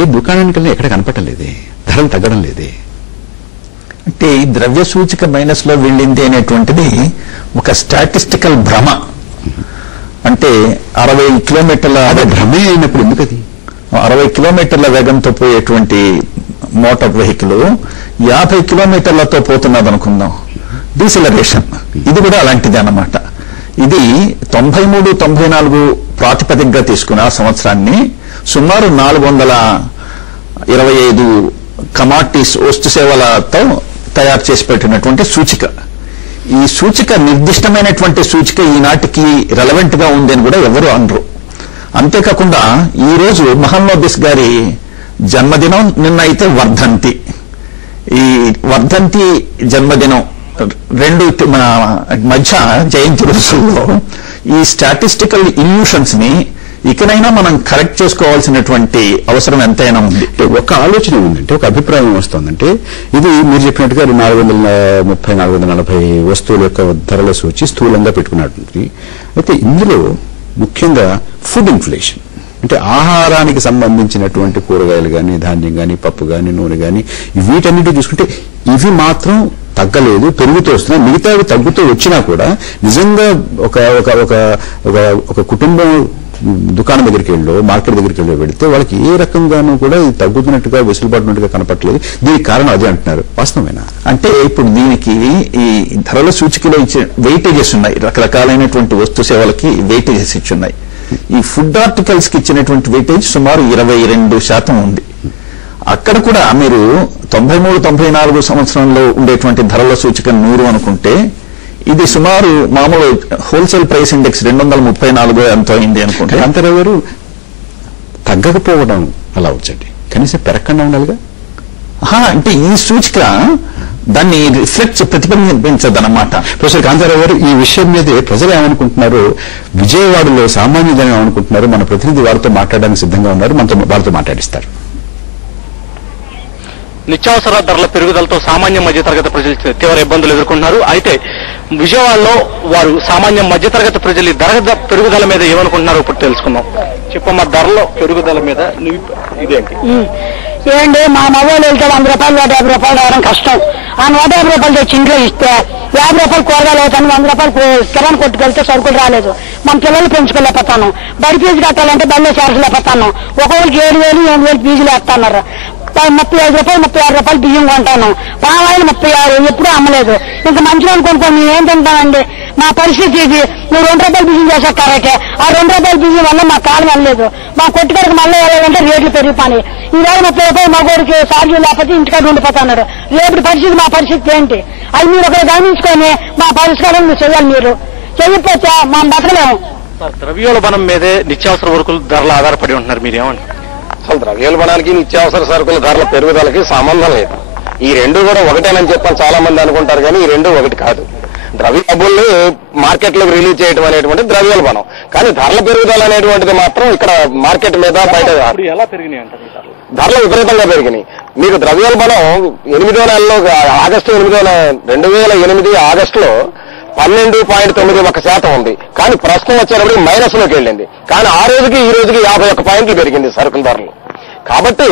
ఏ దుకాణానికి ఎక్కడ కనపడలేదే, ధరలు తగ్గడం లేదే. అంటే ఈ ద్రవ్య సూచిక మైనస్ లో వెళ్ళింది అనేటువంటిది ఒక స్టాటిస్టికల్ భ్రమ. అంటే 60 కిలోమీటర్ల భ్రమే అయినప్పుడు ఎందుకది 60 కిలోమీటర్ల వేగంతో పోయేటువంటి మోటార్ వెహికల్ 50 కిలోమీటర్లతో పోతున్నది అనుకుందాం, డీసిలరేషన్. ఇది కూడా అలాంటిది అన్నమాట. ఇది 93-94 ప్రాతిపదికగా తీసుకుని ఆ సంవత్సరాన్ని సుమారు 425 కమాడిటీస్ వస్తు సేవలతో తయారు చేసి పెట్టినటువంటి సూచిక. ఈ సూచిక నిర్దిష్టమైనటువంటి సూచిక ఈనాటికి రెలవెంట్ గా ఉంది అని కూడా ఎవరు అనరు. అంతేకాకుండా ఈ రోజు మహమ్మద్ గారి జన్మదినం, నిన్న అయితే వర్ధంతి. ఈ వర్ధంతి జన్మదినం రెండు మధ్య జయంతి రోజుల్లో ఈ స్టాటిస్టికల్ ఇల్యూషన్స్ ని ఇకనైనా మనం కరెక్ట్ చేసుకోవాల్సినటువంటి అవసరం ఎంతైనా ఉంది. ఒక ఆలోచన ఉందంటే, ఒక అభిప్రాయం వస్తుందంటే, ఇది మీరు చెప్పినట్టుగా 430-440 వస్తువుల యొక్క ధరల సూచి స్థూలంగా పెట్టుకున్నటువంటి. అయితే ఇందులో ముఖ్యంగా ఫుడ్ ఇన్ఫ్లేషన్ అంటే ఆహారానికి సంబంధించినటువంటి కూరగాయలు కానీ, ధాన్యం కానీ, పప్పు కానీ, నూనె కానీ, వీటన్నిటి చూసుకుంటే ఇవి మాత్రం తగ్గలేదు, పెరుగుతూ వస్తున్నాయి. మిగతావి తగ్గుతూ వచ్చినా కూడా నిజంగా ఒక కుటుంబం దుకాణం దగ్గరికి వెళ్ళో, మార్కెట్ దగ్గరికి వెళ్ళో పెడితే వాళ్ళకి ఏ రకంగానూ కూడా ఇది తగ్గుతున్నట్టుగా, వెసులుబాటున్నట్టుగా కనపట్లేదు. దీనికి కారణం అదే అంటున్నారు. వాస్తవమేనా? అంటే ఇప్పుడు దీనికి ఈ ధరల సూచికలో ఇచ్చే వెయిటేజెస్ ఉన్నాయి, రకరకాలైనటువంటి వస్తు సేవలకి వెయిటేజెస్ ఇచ్చున్నాయి. ఈ ఫుడ్ ఆర్టికల్స్ కి ఇచ్చినటువంటి వెయిటేజ్ సుమారు 22% ఉంది. అక్కడ కూడా మీరు 93-94 సంవత్సరంలో ఉండేటువంటి ధరల సూచిక 100 అనుకుంటే, ఇది సుమారు మామూలు హోల్సేల్ ప్రైస్ ఇండెక్స్ 234 ఎంతో అయింది అనుకుంటే. అంతరావు గారు, తగ్గకపోవడం అలా వచ్చండి, కనీసం పెరగకుండా ఉండాలిగా. అంటే ఈ సూచిక దాన్ని రిఫ్లెక్ట్ ప్రతిబింబించదన్నమాట. ప్రొఫెసర్ కాంతారావు గారు, ఈ విషయం మీద ప్రజలు ఏమనుకుంటున్నారు, విజయవాడలో సామాన్య జనం ఏమనుకుంటున్నారు, మన ప్రతినిధి వారితో మాట్లాడడానికి సిద్ధంగా ఉన్నారు, వారితో మాట్లాడిస్తారు. నిత్యావసర ధరల పెరుగుదలతో సామాన్య మధ్యతరగతి ప్రజలు తీవ్ర ఇబ్బందులు ఎదుర్కొంటున్నారు. అయితే విజయవాడలో వారు సామాన్య మధ్యతరగతి ప్రజలు ధర పెరుగుదల మీద ఏమనుకుంటున్నారు ఇప్పుడు తెలుసుకుందాం. చెప్పమ్మా, ధరల పెరుగుదల మీద ఇదేంటి? ఏంటి, మా మొబైల్ వెళ్తే 100 రూపాయలు 150 రూపాయలు రావడం కష్టం. ఆ 150 రూపాయలు తెచ్చి ఇంట్లో ఇస్తే 50 రూపాయలు కూరగాయలు అవుతాను, 100 రూపాయలు కిరాణా కొట్టుకెళ్తే సరుకులు రాలేదు. మన పిల్లలు పెంచుకోలేకపోతాను, బడి ఫీజు కట్టాలంటే బడిలో చేర్చలేకపోతాను. ఒక్కొక్కరికి 7,000 8,000 ఫీజులు వేస్తున్నారు. 35 రూపాయలు 36 రూపాయలు బియ్యం కొంటాను, పామాయిల్ 36, ఎప్పుడూ అమ్మలేదు. ఇంకా మంచిగా కొనుక్కొని ఏం తింటానండి? మా పరిస్థితి ఇది. నువ్వు 2 రూపాయలు బియ్యం చేసా కరెక్టే, ఆ 2 రూపాయల బియ్యం వల్ల మా కాలం వెళ్ళలేదు. మా కొట్టుకాడికి మళ్ళీ వెళ్ళాలంటే రేట్లు పెరిగిపోయి ఈవేళ 30 రూపాయలు మగోడికి సార్జీ లేకపోతే ఇంటికాడ ఉండిపోతున్నారు. రేపు పరిస్థితి, మా పరిస్థితి ఏంటి? అది మీరు ఒకరు గమనించుకొని మా పరిష్కారం మీరు చేయాలి. మీరు చేయకపోతే మా బతకలేము. ద్రవ్యోల్బణం మీదే నిత్యావసర వరకులు ధరలు ఆధారపడి ఉంటున్నారు, మీరేమంటారు? అసలు ద్రవ్యోల్బణానికి నిత్యావసర సరుకుల ధరల పెరుగుదలకి సంబంధం లేదు. ఈ రెండు కూడా ఒకటేనని చెప్పని చాలా మంది అనుకుంటారు, కానీ ఈ రెండు ఒకటి కాదు. ద్రవ్య డబ్బుల్ని మార్కెట్ లోకి రిలీజ్ చేయడం అనేటువంటి ద్రవ్యోల్బణం, కానీ ధరల పెరుగుదల అనేటువంటిది మాత్రం ఇక్కడ మార్కెట్ మీద బయట ఎలా పెరిగినాయి అంటారు? ధరలు విపరీతంగా పెరిగినాయి. మీకు ద్రవ్యోల్బణం 8వ నెలలో ఆగస్టు 2008 ఆగస్టులో 12.91% ఉంది. కానీ ప్రస్తుతం వచ్చేటప్పుడు మైనస్ లోకి వెళ్ళింది. కానీ ఆ రోజుకి ఈ రోజుకి 51 పాయింట్లు పెరిగింది సరుకుల ధరలు. కాబట్టి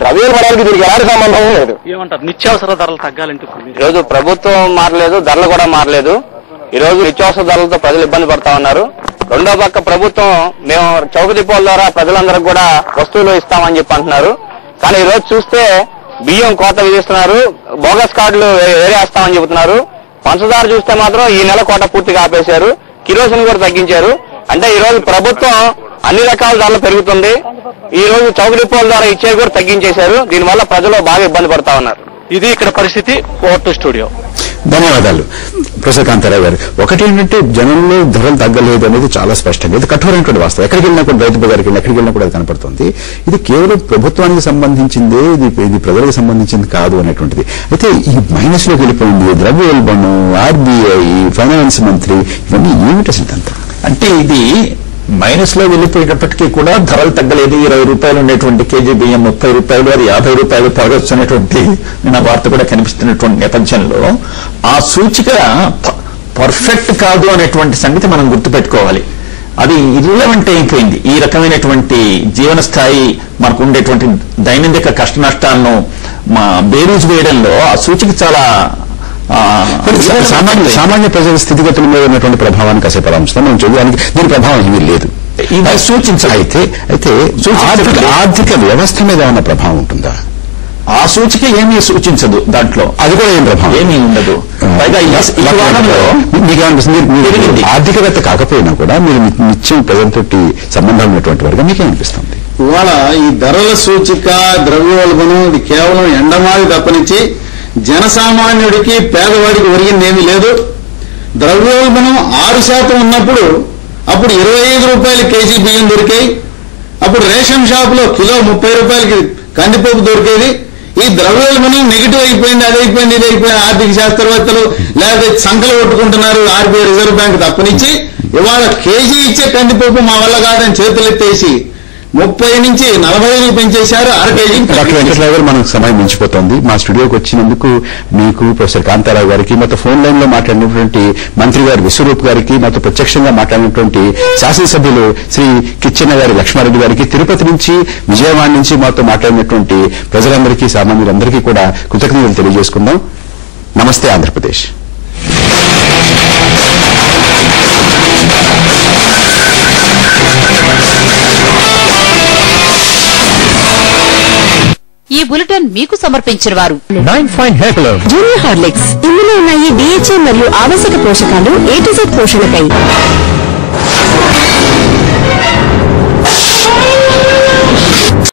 ద్రవ్యోల్బణానికి దీనికి ఎలాంటి సంబంధం లేదు. ఏమంటారు? నిత్యావసర ధరలు తగ్గాలంటే ఈరోజు ప్రభుత్వం మారలేదు, ధరలు కూడా మారలేదు. ఈ రోజు నిత్యావసర ధరలతో ప్రజలు ఇబ్బంది పడతా ఉన్నారు. రెండో పక్క ప్రభుత్వం మేము చౌక డిపోల ద్వారా ప్రజలందరికీ కూడా వస్తువులు ఇస్తామని చెప్పి అంటున్నారు. కానీ ఈ రోజు చూస్తే బియ్యం కోత విధిస్తున్నారు, బోగస్ కార్డులు వేరేస్తామని చెబుతున్నారు. పంచదార చూస్తే మాత్రం ఈ నెల కోట పూర్తిగా ఆపేశారు, కిరోసిన్ కూడా తగ్గించారు. అంటే ఈ రోజు ప్రభుత్వం అన్ని రకాల ధరలు పెరుగుతుంది. ఈ రోజు చౌక డిపోల ద్వారా ఇచ్చేవి కూడా తగ్గించేశారు. దీనివల్ల ప్రజలు బాగా ఇబ్బంది పడతా ఉన్నారు. ఇది ఇక్కడ పరిస్థితి. Vote studio. ధన్యవాదాలు ప్రొఫెసర్ కాంతారావు గారు. ఒకటి ఏంటంటే, జనంలో ధరలు తగ్గలేదు అనేది చాలా స్పష్టంగా, ఇది కఠోరమైనటువంటి వాస్తవం. ఎక్కడికి వెళ్ళినా కూడా, రైతు బజార్కి వెళ్ళి ఎక్కడికి వెళ్ళినా కూడా అది కనపడుతుంది. ఇది కేవలం ప్రభుత్వానికి సంబంధించిందే, ఇది ప్రజలకు సంబంధించింది కాదు అనేటువంటిది. అయితే ఈ మైనస్ లోకి వెళ్ళిపోయింది ద్రవ్యోల్బణం, ఆర్బీఐ, ఫైనాన్స్ మంత్రి, ఇవన్నీ ఏమిటి అసలు అంతా? అంటే ఇది మైనస్ లో వెళ్ళిపోయేటప్పటికీ కూడా ధరలు తగ్గలేదు. 20 రూపాయలు ఉండేటువంటి కేజీ బియ్యం 30 రూపాయలు, అది 50 రూపాయలు పెరగొస్తున్నటువంటి నిన్న వార్త కూడా కనిపిస్తున్నటువంటి నేపథ్యంలో ఆ సూచిక పర్ఫెక్ట్ కాదు అనేటువంటి సంగతి మనం గుర్తుపెట్టుకోవాలి. అది ఇర్రిలవెంట్ అయిపోయింది. ఈ రకమైనటువంటి జీవన స్థాయి, మనకు ఉండేటువంటి దైనందిక కష్ట నష్టాలను బేరీజు వేయడంలో ఆ సూచిక చాలా సామాన్య ప్రజల స్థితిగతుల మీద ఉన్నటువంటి ప్రభావాన్ని కాసేపు పరామర్శిస్తాం. మనం చూడడానికి దీని ప్రభావం ఏమీ లేదు. ఇది సూచించాలి. అయితే ఆర్థిక వ్యవస్థ మీద ఏమైనా ప్రభావం ఉంటుందా? ఆ సూచిక ఏమీ సూచించదు, దాంట్లో అది కూడా ఏం ప్రభావం ఏమీ ఉండదు. పైగా మీకేమనిపిస్తుంది? ఆర్థికవేత్త కాకపోయినా కూడా మీరు నిత్యం ప్రజలతో సంబంధం ఉన్నటువంటి వరకు మీకేమనిపిస్తుంది? ఇవాళ ఈ ధరల సూచిక, ద్రవ్యోల్బణం ఇది కేవలం ఎండమాది తప్పనిచ్చి జనసామాన్యుడికి పేదవాడికి ఒరిగిందేమీ లేదు. ద్రవ్యోల్బణం 6% ఉన్నప్పుడు అప్పుడు 25 రూపాయలు కేజీ బియ్యం దొరికాయి. అప్పుడు రేషన్ షాప్ లో కిలో 30 రూపాయలకి కందిపప్పు దొరికేది. ఈ ద్రవ్యోల్బణం నెగిటివ్ అయిపోయింది, అది అయిపోయింది, ఇది అయిపోయింది. ఆర్థిక శాస్త్రవేత్తలు లేకపోతే సంఖ్యలు కొట్టుకుంటున్నారు ఆర్బీఐ రిజర్వ్ బ్యాంక్ తప్పనిచ్చి ఇవాళ కేజీ ఇచ్చే కందిపప్పు మా వల్ల కాదని చేతులెత్తేసి 30 నుంచి 45 పెంచేశారు. అర కేజీ. డాక్టర్ వెంకటరావు గారు, మనకు సమయం మించిపోతుంది. మా స్టూడియోకి వచ్చినందుకు మీకు, ప్రొఫెసర్ కాంతారావు గారికి, మాతో ఫోన్ లైన్ లో మాట్లాడినటువంటి మంత్రి గారు విశ్వరూప్ గారికి, మాతో ప్రత్యక్షంగా మాట్లాడినటువంటి శాసనసభ్యులు శ్రీ కిచ్చెన్న గారి లక్ష్మారెడ్డి గారికి, తిరుపతి నుంచి, విజయవాడ నుంచి మాతో మాట్లాడినటువంటి ప్రజలందరికీ, సామాన్యులందరికీ కూడా కృతజ్ఞతలు తెలియజేసుకుందాం. నమస్తే ఆంధ్రప్రదేశ్. ఈ బులెటిన్ మీకు సమర్పించిన వారు 9 Fine Hair Color junior Horlicks. ఇందులో ఉన్నాయి DHA మరియు ఆవశ్యక పోషకాలు A to Z పోషణకై.